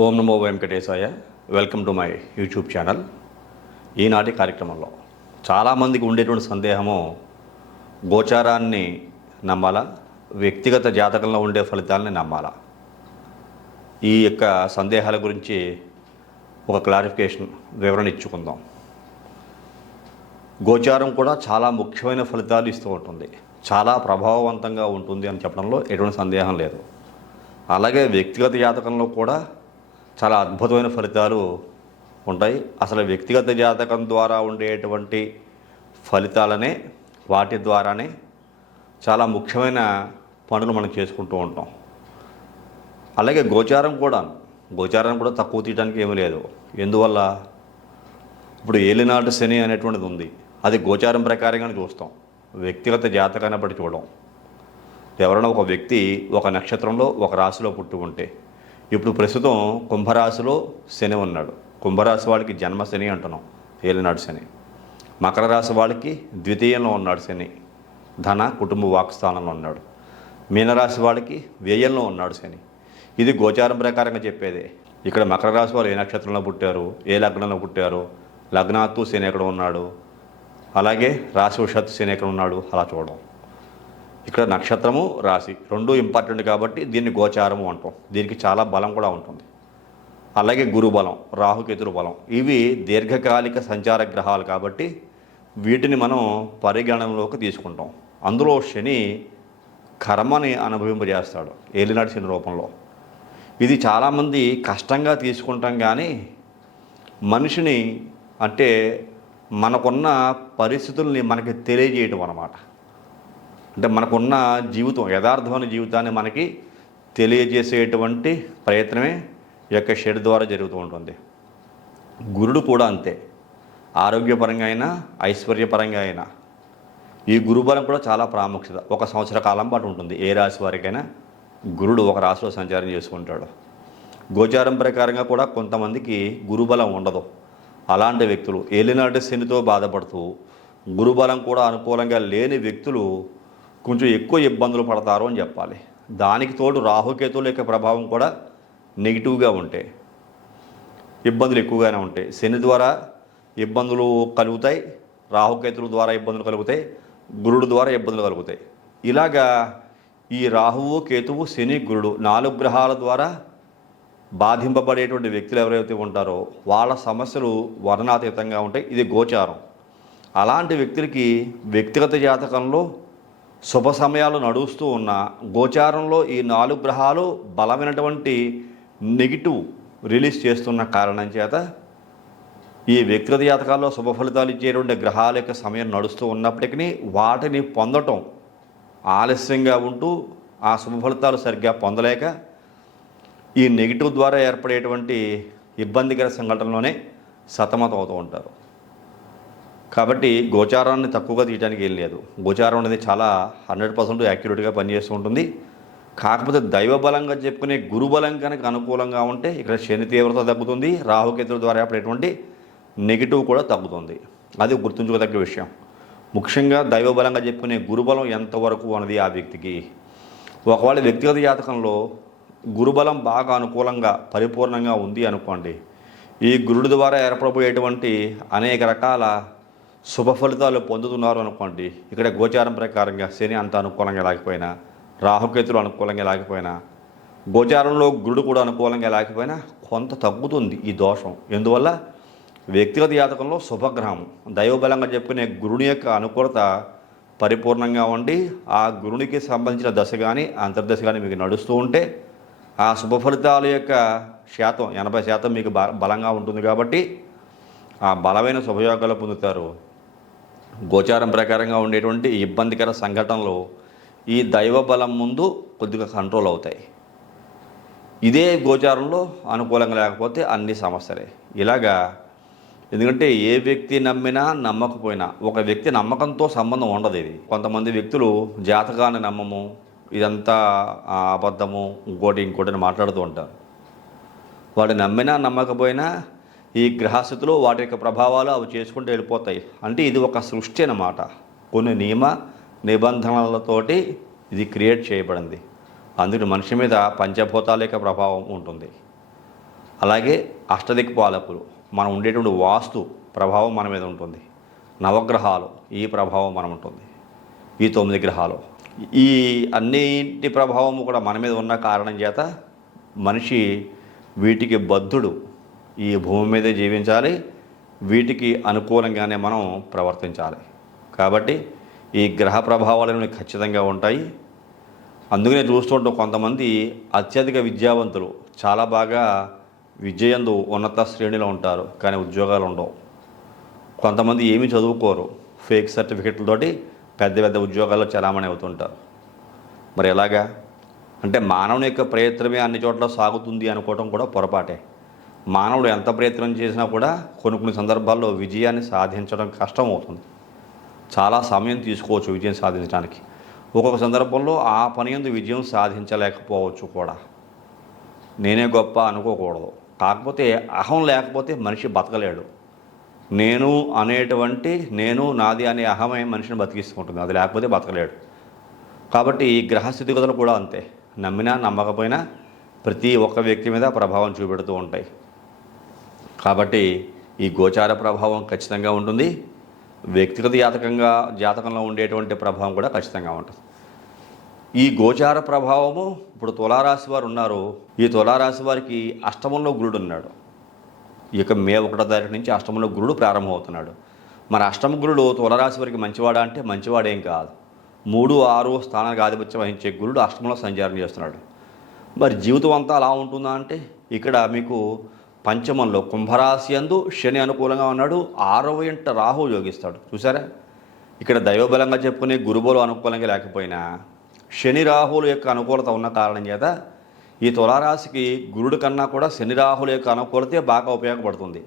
Om Namo Venkatesaya. Welcome to my YouTube channel. ఈనాటి కార్యక్రమంలో చాలామందికి ఉండేటువంటి సందేహము, గోచారాన్ని నమ్మాలా, వ్యక్తిగత జాతకంలో ఉండే ఫలితాలని నమ్మాలా? ఈ యొక్క సందేహాల గురించి ఒక క్లారిఫికేషన్ వివరణ ఇచ్చుకుందాం. గోచారం కూడా చాలా ముఖ్యమైన ఫలితాలు ఇస్తూ ఉంటుంది, చాలా ప్రభావవంతంగా ఉంటుంది అని చెప్పడంలో ఎటువంటి సందేహం లేదు. అలాగే వ్యక్తిగత జాతకంలో కూడా చాలా అద్భుతమైన ఫలితాలు ఉంటాయి. అసలు వ్యక్తిగత జాతకం ద్వారా ఉండేటువంటి ఫలితాలనే, వాటి ద్వారానే చాలా ముఖ్యమైన పనులు మనం చేసుకుంటూ ఉంటాం. అలాగే గోచారం కూడా తక్కువ తీయడానికి ఏమీ లేదు. ఎందువల్ల? ఇప్పుడు ఏలినాటి శని అనేటువంటిది ఉంది, అది గోచారం ప్రకారంగానే చూస్తాం, వ్యక్తిగత జాతకాన్ని బట్టి చూడం. ఎవరైనా ఒక వ్యక్తి ఒక నక్షత్రంలో ఒక రాశిలో పుట్టి ఉంటే, ఇప్పుడు ప్రస్తుతం కుంభరాశిలో శని ఉన్నాడు. కుంభరాశి వాళ్ళకి జన్మ శని అంటున్నాం, ఏలినాడు శని. మకర రాశి వాళ్ళకి ద్వితీయంలో ఉన్నాడు శని, ధన కుటుంబ వాక్స్థానంలో ఉన్నాడు. మీనరాశి వాళ్ళకి వ్యయంలో ఉన్నాడు శని. ఇది గోచారం ప్రకారంగా చెప్పేదే. ఇక్కడ మకర రాశి వాళ్ళు ఏ నక్షత్రంలో పుట్టారు, ఏ లగ్నంలో పుట్టారు, లగ్నాత్తు శని ఎక్కడ ఉన్నాడు, అలాగే రాశి వశత్తు శని ఎక్కడ ఉన్నాడు, అలా చూడడం. ఇక్కడ నక్షత్రము రాశి రెండూ ఇంపార్టెంట్ కాబట్టి దీన్ని గోచారము అంటాం. దీనికి చాలా బలం కూడా ఉంటుంది. అలాగే గురు బలం, రాహుకేతుల బలం, ఇవి దీర్ఘకాలిక సంచార గ్రహాలు కాబట్టి వీటిని మనం పరిగణనలోకి తీసుకుంటాం. అందులో శని కర్మని అనుభవింపజేస్తాడు ఏలినాటి శని రూపంలో. ఇది చాలామంది కష్టంగా తీసుకుంటాం, కానీ మనిషిని అంటే మనకున్న పరిస్థితుల్ని మనకి తెలియజేయటం అన్నమాట. అంటే మనకున్న జీవితం, యథార్థమైన జీవితాన్ని మనకి తెలియజేసేటువంటి ప్రయత్నమే ఈ యొక్క షెడ్ ద్వారా జరుగుతూ ఉంటుంది. గురుడు కూడా అంతే, ఆరోగ్యపరంగా అయినా ఐశ్వర్యపరంగా అయినా ఈ గురుబలం కూడా చాలా ప్రాముఖ్యత. 1 సంవత్సర కాలం పాటు ఉంటుంది. ఏ రాశి వారికైనా గురుడు ఒక రాశిలో సంచారం చేసుకుంటాడు. గోచారం ప్రకారంగా కూడా కొంతమందికి గురుబలం ఉండదు. అలాంటి వ్యక్తులు, ఏలినాటి శనితో బాధపడుతూ గురుబలం కూడా అనుకూలంగా లేని వ్యక్తులు కొంచెం ఎక్కువ ఇబ్బందులు పడతారు అని చెప్పాలి. దానికి తోడు రాహుకేతువుల యొక్క ప్రభావం కూడా నెగిటివ్గా ఉంటే ఇబ్బందులు ఎక్కువగానే ఉంటాయి. శని ద్వారా ఇబ్బందులు కలుగుతాయి, రాహుకేతువుల ద్వారా ఇబ్బందులు కలుగుతాయి, గురుడు ద్వారా ఇబ్బందులు కలుగుతాయి. ఇలాగా ఈ రాహువు, కేతువు, శని, గురుడు 4 గ్రహాల ద్వారా బాధింపబడేటువంటి వ్యక్తులు ఎవరైతే ఉంటారో వాళ్ళ సమస్యలు వర్ణాతీతంగా ఉంటాయి. ఇది గోచారం. అలాంటి వ్యక్తులకి వ్యక్తిగత జాతకంలో శుభ సమయాలు నడుస్తూ ఉన్న గోచారంలో ఈ 4 గ్రహాలు బలమైనటువంటి నెగిటివ్ రిలీజ్ చేస్తున్న కారణం చేత ఈ వ్యక్తిగత జాతకాల్లో శుభ ఫలితాలు ఇచ్చేటువంటి గ్రహాల యొక్క సమయం నడుస్తూ ఉన్నప్పటికీ వాటిని పొందటం ఆలస్యంగా ఉంటూ ఆ శుభ ఫలితాలు సరిగ్గా పొందలేక ఈ నెగిటివ్ ద్వారా ఏర్పడేటువంటి ఇబ్బందికర సంఘటనలోనే సతమతం అవుతూ ఉంటారు. కాబట్టి గోచారాన్ని తక్కువగా తీయడానికి ఏం లేదు. గోచారం అనేది చాలా 100% యాక్యురేట్గా పనిచేస్తూ ఉంటుంది. కాకపోతే దైవబలంగా చెప్పుకునే గురుబలం కనుక అనుకూలంగా ఉంటే ఇక్కడ శని తీవ్రత తగ్గుతుంది, రాహుకేతుల ద్వారా ఏర్పడేటువంటి నెగిటివ్ కూడా తగ్గుతుంది. అది గుర్తుంచుకోదగ్గ విషయం. ముఖ్యంగా దైవబలంగా చెప్పుకునే గురుబలం ఎంతవరకు అన్నది ఆ వ్యక్తికి. ఒకవేళ వ్యక్తిగత జాతకంలో గురుబలం బాగా అనుకూలంగా పరిపూర్ణంగా ఉంది అనుకోండి, ఈ గురుడు ద్వారా ఏర్పడబోయేటువంటి అనేక రకాల శుభ ఫలితాలు పొందుతున్నారు అనుకోండి. ఇక్కడ గోచారం ప్రకారంగా శని అంత అనుకూలంగా లేకపోయినా, రాహుకేతులు అనుకూలంగా లేకపోయినా, గోచారంలో గురుడు కూడా అనుకూలంగా లేకపోయినా కొంత తగ్గుతుంది ఈ దోషం. ఎందువల్ల? వ్యక్తిగత జాతకంలో శుభగ్రహం, దైవబలంగా చెప్పుకునే గురుని యొక్క అనుకూలత పరిపూర్ణంగా ఉండి ఆ గురునికి సంబంధించిన దశ కానీ అంతర్దశ కానీ మీకు నడుస్తూ ఉంటే ఆ శుభ ఫలితాల యొక్క శాతం 80% మీకు బలంగా ఉంటుంది. కాబట్టి ఆ బలమైన శుభయోగాలు పొందుతారు. గోచారం ప్రకారంగా ఉండేటువంటి ఇబ్బందికర సంఘటనలు ఈ దైవ బలం ముందు కొద్దిగా కంట్రోల్ అవుతాయి. ఇదే గోచారంలో అనుకూలంగా లేకపోతే అన్ని సమస్యలే. ఇలాగా ఎందుకంటే ఏ వ్యక్తి నమ్మినా నమ్మకపోయినా ఒక వ్యక్తి నమ్మకంతో సంబంధం ఉండదు. ఇది కొంతమంది వ్యక్తులు జాతకాన్ని నమ్మము, ఇదంతా అబద్ధము, ఇంకోటి మాట్లాడుతూ ఉంటారు. వాడు నమ్మినా నమ్మకపోయినా ఈ గ్రహస్థితులు వాటి యొక్క ప్రభావాలు అవి చేసుకుంటూ వెళ్ళిపోతాయి. అంటే ఇది ఒక సృష్టి అన్నమాట. కొన్ని నియమ నిబంధనలతోటి ఇది క్రియేట్ చేయబడింది. అందుకే మనిషి మీద పంచభూతాల యొక్క ప్రభావం ఉంటుంది. అలాగే అష్టదిక్పాలకులు, మనం ఉండేటువంటి వాస్తు ప్రభావం మన మీద ఉంటుంది, నవగ్రహాలు ఈ ప్రభావం మనం ఉంటుంది, ఈ 9 గ్రహాలు, ఈ అన్నింటి ప్రభావం కూడా మన మీద ఉన్న కారణం చేత మనిషి వీటికి బద్ధుడు, ఈ భూమి మీదే జీవించాలి, వీటికి అనుకూలంగానే మనం ప్రవర్తించాలి. కాబట్టి ఈ గ్రహ ప్రభావాలు ఖచ్చితంగా ఉంటాయి. అందుకనే చూస్తుంటాం కొంతమంది అత్యధిక విద్యావంతులు చాలా బాగా విద్యయందు ఉన్నత శ్రేణిలో ఉంటారు, కానీ ఉద్యోగాలు ఉండవు. కొంతమంది ఏమీ చదువుకోరు, ఫేక్ సర్టిఫికెట్లతోటి పెద్ద పెద్ద ఉద్యోగాల్లో చలామణి అవుతుంటారు. మరి ఎలాగా అంటే మానవుని యొక్క ప్రయత్నమే అన్ని చోట్ల సాగుతుంది అనుకోవటం కూడా పొరపాటే. మానవుడు ఎంత ప్రయత్నం చేసినా కూడా కొన్ని సందర్భాల్లో విజయాన్ని సాధించడం కష్టం అవుతుంది. చాలా సమయం తీసుకోవచ్చు విజయం సాధించడానికి. ఒక్కొక్క సందర్భంలో ఆ పని యందు విజయం సాధించలేకపోవచ్చు కూడా. నేనే గొప్ప అనుకోకూడదు. కాకపోతే అహం లేకపోతే మనిషి బతకలేడు. నేను అనేటువంటి నేను నాది అనే అహమే మనిషిని బతికిస్తుంటుంది, అది లేకపోతే బతకలేడు. కాబట్టి ఈ గ్రహ స్థితిగతులు కూడా అంతే, నమ్మినా నమ్మకపోయినా ప్రతి ఒక్క వ్యక్తి మీద ప్రభావం చూపెడుతూ ఉంటాయి. కాబట్టి ఈ గోచార ప్రభావం ఖచ్చితంగా ఉంటుంది. వ్యక్తిగత జాతకంలో ఉండేటువంటి ప్రభావం కూడా ఖచ్చితంగా ఉంటుంది. ఈ గోచార ప్రభావము ఇప్పుడు తులారాశి వారు ఉన్నారు. ఈ తులారాశి వారికి అష్టమంలో గురుడు ఉన్నాడు. ఇక మే 1వ తారీఖు నుంచి అష్టమంలో గురుడు ప్రారంభమవుతున్నాడు. మరి అష్టమ గురుడు తులారాశి వారికి మంచివాడా అంటే మంచివాడేం కాదు. 3, 6 స్థానానికి ఆధిపత్యం వహించే గురుడు అష్టమంలో సంచారం చేస్తున్నాడు. మరి జీవితం అంతా అలా ఉంటుందా అంటే ఇక్కడ మీకు పంచమంలో కుంభరాశి యందు శని అనుకూలంగా ఉన్నాడు, 6వ ఇంట రాహు యోగిస్తాడు. చూసారా, ఇక్కడ దైవబలంగా చెప్పుకునే గురుబలం అనుకూలంగా లేకపోయినా శని రాహుల యొక్క అనుకూలత ఉన్న కారణం చేత ఈ తులారాశికి గురుడు కన్నా కూడా శని రాహుల యొక్క అనుకూలతే బాగా ఉపయోగపడుతుంది.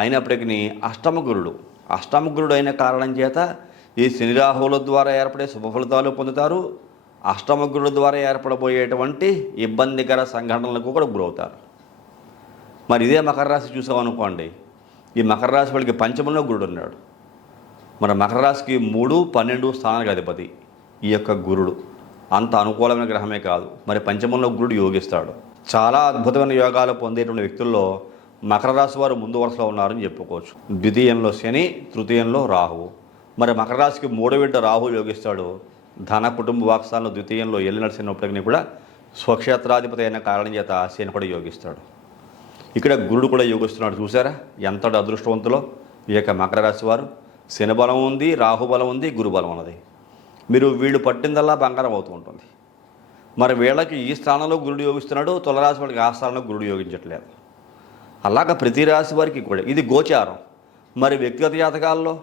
అయినప్పటికీ అష్టమ గురుడు అయిన కారణం చేత ఈ శని రాహుల ద్వారా ఏర్పడే శుభ ఫలితాలు పొందుతారు. అష్టమ గురుడు ద్వారా ఏర్పడబోయేటువంటి ఇబ్బందికర సంఘటనలకు కూడా గురవుతారు. మరి ఇదే మకర రాశి చూసామనుకోండి, ఈ మకర రాశి వాళ్ళకి పంచమంలో గురుడు ఉన్నాడు. మరి మకర రాశికి 3, 12 స్థానానికి అధిపతి ఈ యొక్క గురుడు. అంత అనుకూలమైన గ్రహమే కాదు, మరి పంచమంలో గురుడు యోగిస్తాడు. చాలా అద్భుతమైన యోగాలు పొందేటువంటి వ్యక్తుల్లో మకర రాశి వారు ముందు వరుసలో ఉన్నారని చెప్పుకోవచ్చు. ద్వితీయంలో శని, తృతీయంలో రాహువు. మరి మకర రాశికి 3వ ఇంట రాహు యోగిస్తాడు. ధన కుటుంబ వాక్సాలను ద్వితీయంలో ఎల్లినడిసినప్పటికీ కూడా స్వక్షేత్రాధిపతి అయిన కారణం చేత శని కూడా యోగిస్తాడు. ఇక్కడ గురుడు కూడా యోగిస్తున్నాడు. చూసారా ఎంతటి అదృష్టవంతులో ఈ యొక్క మకర రాశి వారు. శని బలం ఉంది, రాహు బలం ఉంది, గురు బలం ఉన్నది. వీళ్ళు పట్టిందల్లా బంగారం అవుతూ ఉంటుంది. మరి వీళ్ళకి ఈ స్థానంలో గురుడు యోగిస్తున్నాడు, తులరాశి వాళ్ళకి ఆ స్థానంలో గురుడు యోగించట్లేదు. అలాగా ప్రతి రాశి వారికి కూడా ఇది గోచారం. మరి వ్యక్తిగత జాతకాల్లో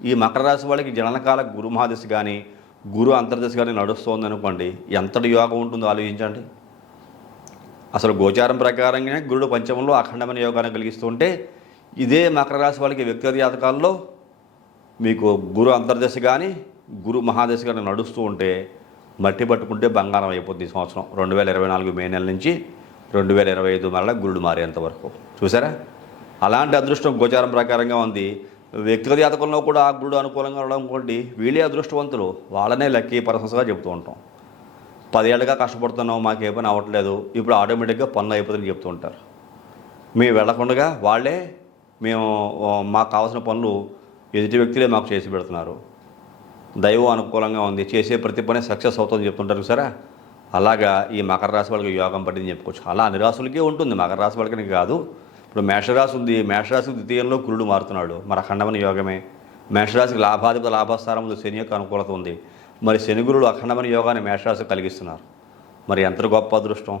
ఈ మకర రాశి వాళ్ళకి జననకాల గురు మహాదశ కానీ గురు అంతర్దశ కానీ నడుస్తోంది అనుకోండి, ఎంతటి యోగం ఉంటుందో ఆలోచించండి. అసలు గోచారం ప్రకారంగానే గురుడు పంచమంలో అఖండమైన యోగాన్ని కలిగిస్తూ ఉంటే, ఇదే మకర రాశి వాళ్ళకి వ్యక్తిగత జాతకాల్లో మీకు గురు అంతర్దశ కానీ గురు మహాదశ కానీ నడుస్తూ ఉంటే మట్టి పట్టుకుంటే బంగారం అయిపోద్ది. ఈ సంవత్సరం 2024 మే నెల నుంచి 2025 మరలా గురుడు మారేంత వరకు. చూసారా, అలాంటి అదృష్టం గోచారం ప్రకారంగా ఉంది. వ్యక్తిగత జాతకంలో కూడా ఆ గురుడు అనుకూలంగా ఉండడం అనుకోండి, వీళ్ళే అదృష్టవంతులు, వాళ్ళనే లక్కీ పర్సన్స్గా చెప్తూ ఉంటాం. 10 ఏళ్ళుగా కష్టపడుతున్నాం, మాకు ఏ పని అవ్వట్లేదు, ఇప్పుడు ఆటోమేటిక్గా పనులు అయిపోతుందని చెప్తూ ఉంటారు. మేము వెళ్లకుండా వాళ్ళే మాకు కావాల్సిన పనులు ఎదుటి వ్యక్తులే మాకు చేసి పెడుతున్నారు. దైవం అనుకూలంగా ఉంది, చేసే ప్రతి పని సక్సెస్ అవుతుందని చెప్తుంటారు సరే. అలాగా ఈ మకర రాశి వాళ్ళకి యోగం పట్టిందని చెప్పుకోవచ్చు. అలా అన్ని రాశులకే ఉంటుంది, మకర రాశి వాళ్ళకి కాదు. ఇప్పుడు మేషరాశి ఉంది, మేషరాశికి ద్వితీయంలో గురుడు మారుతున్నాడు, మరి అఖండమైన యోగమే. మేషరాశికి లాభాధిపతి లాభస్థానంలో శని యొక్క అనుకూలత ఉంది. మరి శని గురుడు అఖండమైన యోగాన్ని మేషరాశికి కలిగిస్తున్నారు. మరి ఎంత గొప్ప అదృష్టం.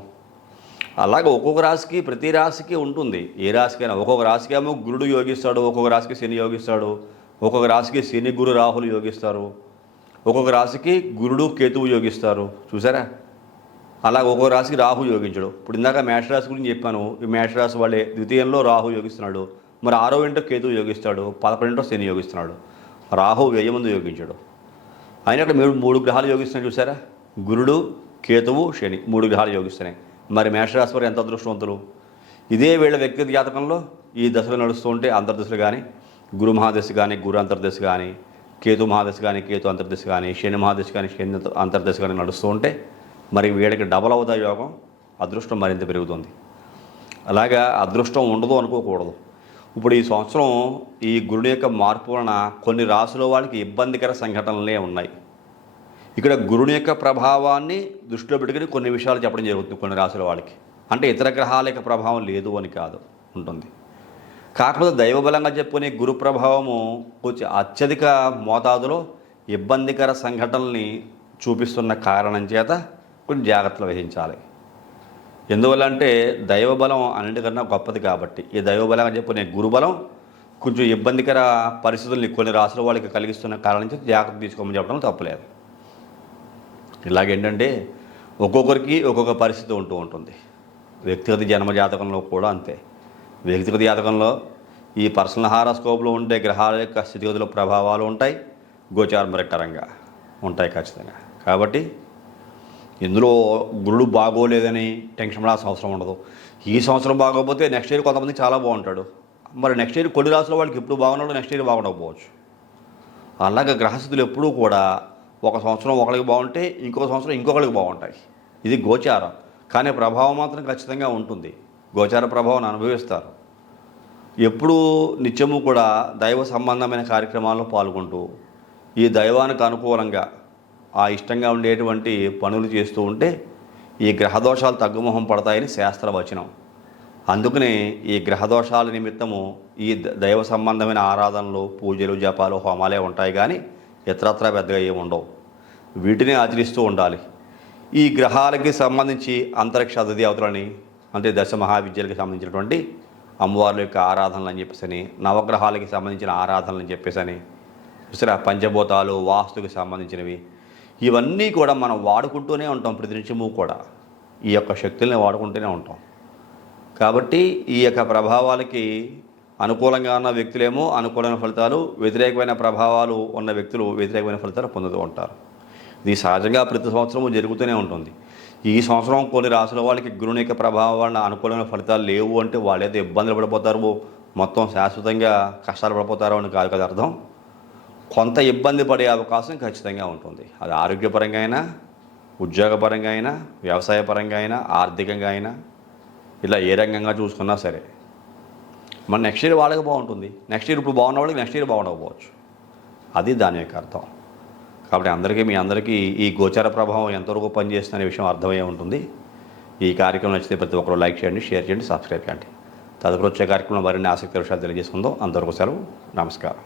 అలాగే ఒక్కొక్క రాశికి ప్రతి రాశికి ఉంటుంది. ఏ రాశికైనా ఒక్కొక్క రాశికి ఏమో గురుడు యోగిస్తాడు, ఒక్కొక్క రాశికి శని యోగిస్తాడు, ఒక్కొక్క రాశికి శని గురు రాహులు యోగిస్తారు, ఒక్కొక్క రాశికి గురుడు కేతువు యోగిస్తారు. చూసారా, అలాగే ఒక్కొక్క రాశికి రాహు యోగించడు. ఇప్పుడు ఇందాక మేషరాశి గురించి చెప్పాను. ఈ మేషరాశి వాళ్ళే ద్వితీయంలో రాహు యోగిస్తున్నాడు, మరి 6వ ఇంటో కేతువు యోగిస్తాడు, 11వ శని యోగిస్తున్నాడు. రాహు వ్యయమందు యోగించాడు. అయినా అక్కడ 3 గ్రహాలు యోగిస్తున్నాయి. చూసారా, గురుడు కేతువు శని 3 గ్రహాలు యోగిస్తున్నాయి. మరి మేషరాశి వారు ఎంత అదృష్టవంతులు. ఇదే వీళ్ళ వ్యక్తిగత జాతకంలో ఈ దశలు నడుస్తూ ఉంటే అంతర్దశలు కానీ గురు మహాదశ కానీ గురు అంతర్దశ కానీ కేతు మహాదశ కానీ కేతు అంతర్దశ కానీ శని మహాదశ కానీ శని అంతర్దశ కానీ నడుస్తూ ఉంటే మరి వీళ్ళకి డబల్ అవుతా యోగం, అదృష్టం మరింత పెరుగుతుంది. అలాగా అదృష్టం ఉండదు అనుకోకూడదు. ఇప్పుడు ఈ సంవత్సరం ఈ గురుడు యొక్క మార్పు వలన కొన్ని రాసుల వాళ్ళకి ఇబ్బందికర సంఘటనలే ఉన్నాయి. ఇక్కడ గురుని యొక్క ప్రభావాన్ని దృష్టిలో పెట్టుకుని కొన్ని విషయాలు చెప్పడం జరుగుతుంది కొన్ని రాసుల వాళ్ళకి. అంటే ఇతర గ్రహాల యొక్క ప్రభావం లేదు అని కాదు, ఉంటుంది. కాకపోతే దైవబలంగా చెప్పుకునే గురు ప్రభావము కొంచెం అత్యధిక మోతాదులో ఇబ్బందికర సంఘటనల్ని చూపిస్తున్న కారణం చేత కొంచెం జాగ్రత్తలు వహించాలి. ఎందువల్ల అంటే దైవబలం అన్నిటికన్నా గొప్పది కాబట్టి ఈ దైవబలంగా చెప్పుకునే గురుబలం కొంచెం ఇబ్బందికర పరిస్థితుల్ని కొన్ని రాసుల వాళ్ళకి కలిగిస్తున్న కారణం చేత జాగ్రత్త తీసుకోమని చెప్పడం తప్పలేదు. ఇలాగేంటంటే ఒక్కొక్కరికి ఒక్కొక్క పరిస్థితి ఉంటూ ఉంటుంది. వ్యక్తిగత జన్మజాతకంలో కూడా అంతే. వ్యక్తిగత జాతకంలో ఈ పర్సనల్ హారోస్కోప్లో ఉండే గ్రహాల యొక్క స్థితిగతుల ప్రభావాలు ఉంటాయి, గోచారపరంగా ఉంటాయి ఖచ్చితంగా. కాబట్టి ఇందులో గురుడు బాగోలేదని టెన్షన్ పడాల్సిన అవసరం ఉండదు. ఈ సంవత్సరం బాగోకపోతే నెక్స్ట్ ఇయర్ కొంతమంది చాలా బాగుంటాడు. మరి నెక్స్ట్ ఇయర్ కొన్ని రాసుల వాళ్ళకి ఎప్పుడు బాగున్నాడు, నెక్స్ట్ ఇయర్ బాగుండకపోవచ్చు. అలాగే గ్రహస్థితులు ఎప్పుడూ కూడా ఒక సంవత్సరం ఒకరికి బాగుంటే ఇంకో సంవత్సరం ఇంకొకరికి బాగుంటాయి. ఇది గోచారం, కానీ ప్రభావం మాత్రం ఖచ్చితంగా ఉంటుంది. గోచార ప్రభావం అనుభవిస్తారు. ఎప్పుడూ నిత్యము కూడా దైవ సంబంధమైన కార్యక్రమాల్లో పాల్గొంటూ ఈ దైవానికి అనుకూలంగా ఆ ఇష్టంగా ఉండేటువంటి పనులు చేస్తూ ఉంటే ఈ గ్రహదోషాలు తగ్గుముఖం పడతాయని శాస్త్రవచనం. అందుకనే ఈ గ్రహదోషాల నిమిత్తము ఈ దైవ సంబంధమైన ఆరాధనలు, పూజలు, జపాలు, హోమాలే ఉంటాయి, కానీ ఇతరత్రా పెద్దగా ఏమి ఉండవు. వీటిని ఆచరిస్తూ ఉండాలి. ఈ గ్రహాలకి సంబంధించి అంతరిక్ష అధిదేవతలని, అంటే దశ మహావిద్యలకు సంబంధించినటువంటి అమ్మవార్ల యొక్క ఆరాధనలు అని చెప్పేసి, నవగ్రహాలకి సంబంధించిన ఆరాధనలు అని చెప్పేసి, చూసారా, పంచభూతాలు, వాస్తుకి సంబంధించినవి, ఇవన్నీ కూడా మనం వాడుకుంటూనే ఉంటాం. ప్రతి నిమిషము కూడా ఈ యొక్క శక్తుల్ని వాడుకుంటూనే ఉంటాం. కాబట్టి ఈ యొక్క ప్రభావాలకి అనుకూలంగా ఉన్న వ్యక్తులేమో అనుకూలమైన ఫలితాలు, వ్యతిరేకమైన ప్రభావాలు ఉన్న వ్యక్తులు వ్యతిరేకమైన ఫలితాలు పొందుతూ ఉంటారు. ఇది సహజంగా ప్రతి సంవత్సరము జరుగుతూనే ఉంటుంది. ఈ సంవత్సరం కొన్ని రాసుల వాళ్ళకి గురుని యొక్క ప్రభావం వలన అనుకూలమైన ఫలితాలు లేవు అంటే వాళ్ళైతే ఇబ్బందులు పడిపోతారు, మొత్తం శాశ్వతంగా కష్టాలు పడిపోతారు అని కాదు కదా అర్థం. కొంత ఇబ్బంది పడే అవకాశం ఖచ్చితంగా ఉంటుంది. అది ఆరోగ్యపరంగా అయినా, ఉద్యోగపరంగా అయినా, వ్యవసాయపరంగా అయినా, ఆర్థికంగా అయినా, ఇలా ఏ రంగంగా చూసుకున్నా సరే. మన నెక్స్ట్ ఇయర్ వాళ్ళకి బాగుంటుంది, నెక్స్ట్ ఇయర్ ఇప్పుడు బాగున్న వాళ్ళకి నెక్స్ట్ ఇయర్ బాగుండకపోవచ్చు. అది దాని యొక్క అర్థం. కాబట్టి మీ అందరికీ ఈ గోచార ప్రభావం ఎంతవరకు పనిచేస్తుందనే విషయం అర్థమయ్యే ఉంటుంది. ఈ కార్యక్రమం నచ్చితే ప్రతి ఒక్కరు లైక్ చేయండి, షేర్ చేయండి, సబ్స్క్రైబ్ చేయండి. తదుపరి వచ్చే కార్యక్రమంలో మరిన్ని ఆసక్తి విషయాలు తెలియజేసుకుందాం. అంతవరకు సెలవు, నమస్కారం.